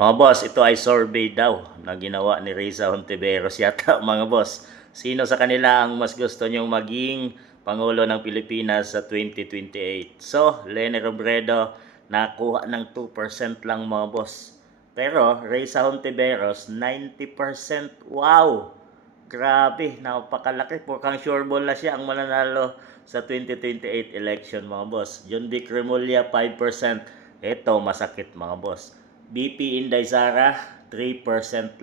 Mga boss, ito ay survey daw na ginawa ni Risa Hontiveros yata mga boss. Sino sa kanila ang mas gusto nyong maging Pangulo ng Pilipinas sa 2028? So, Leni Robredo nakuha ng 2% lang mga boss. Pero Risa Hontiveros 90%. Wow! Grabe, napakalaki. Purkang sure ball na siya ang mananalo sa 2028 election mga boss. John Vic Remulla 5%. Ito masakit mga boss. BP Inday Sara 3%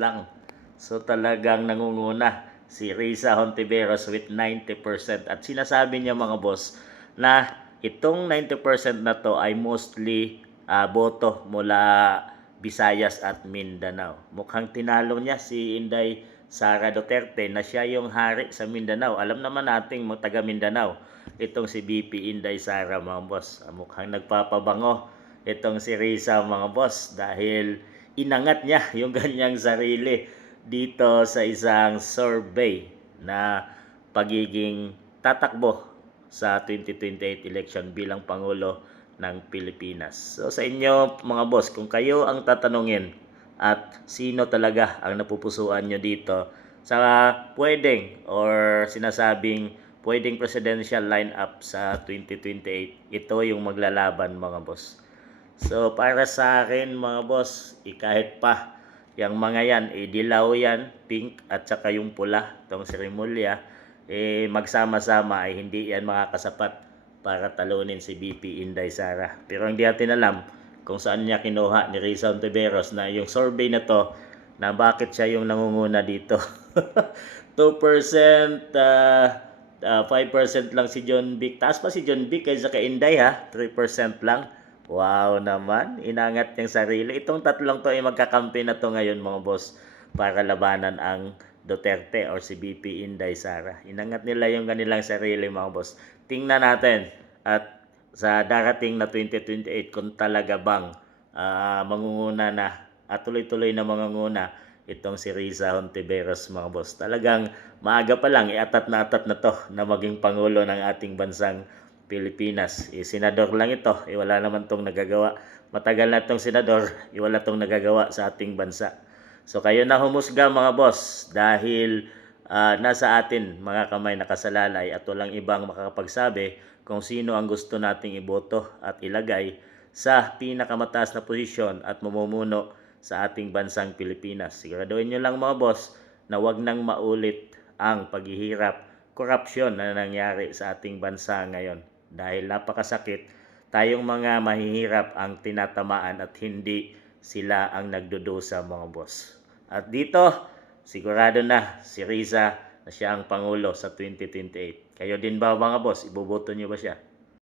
lang. So talagang nangunguna si Risa Hontiveros with 90%. At sinasabi niya mga boss na itong 90% na to ay mostly boto mula Visayas at Mindanao. Mukhang tinalo niya si Inday Sara Duterte na siya yung hari sa Mindanao. Alam naman nating mga taga Mindanao itong si BP Inday Sara mga boss. Mukhang nagpapabango itong si Risa mga boss dahil inangat niya yung ganyang sarili dito sa isang survey na pagiging tatakbo sa 2028 election bilang Pangulo ng Pilipinas. So sa inyo mga boss, kung kayo ang tatanungin at sino talaga ang napupusuan nyo dito sa pwedeng or sinasabing pwedeng presidential lineup sa 2028, ito yung maglalaban mga boss. So para sa akin mga boss, kahit pa yung mga yan, dilaw yan, pink at saka yung pula, itong Remulla, magsama-sama ay hindi yan makakasapat para talunin si BP Inday Sara. Pero hindi natin alam kung saan niya kinuha ni Risa Hontiveros na yung survey na to na bakit siya yung nangunguna dito. 2%, 5% lang si John Vic. Taas pa si John Vic kaysa kay Inday ha, 3% lang. Wow naman, inangat niyang sarili. Itong tatlong to ay magkakampi na to ngayon mga boss para labanan ang Duterte or si BP Inday Sara. Inangat nila yung kanilang sarili mga boss. Tingnan natin at sa darating na 2028 kung talaga bang mangunguna na at tuloy-tuloy na mangunguna itong si Risa Hontiveros mga boss. Talagang maaga pa lang, atat na to na maging Pangulo ng ating bansang Pilipinas. Senador lang ito, wala naman tong nagagawa. Matagal na itong senador, wala tong nagagawa sa ating bansa. So kayo na humusga mga boss dahil nasa atin mga kamay nakasalalay at walang ibang makakapagsabi kung sino ang gusto nating iboto at ilagay sa pinakamataas na posisyon at mamumuno sa ating bansang Pilipinas. Siguraduhin nyo lang mga boss na wag nang maulit ang paghihirap, korupsyon na nangyari sa ating bansa ngayon. Dahil napakasakit, tayong mga mahihirap ang tinatamaan at hindi sila ang nagdudusa mga boss. At dito, sigurado na si Risa na siya ang Pangulo sa 2028. Kayo din ba mga boss? Iboboto nyo ba siya?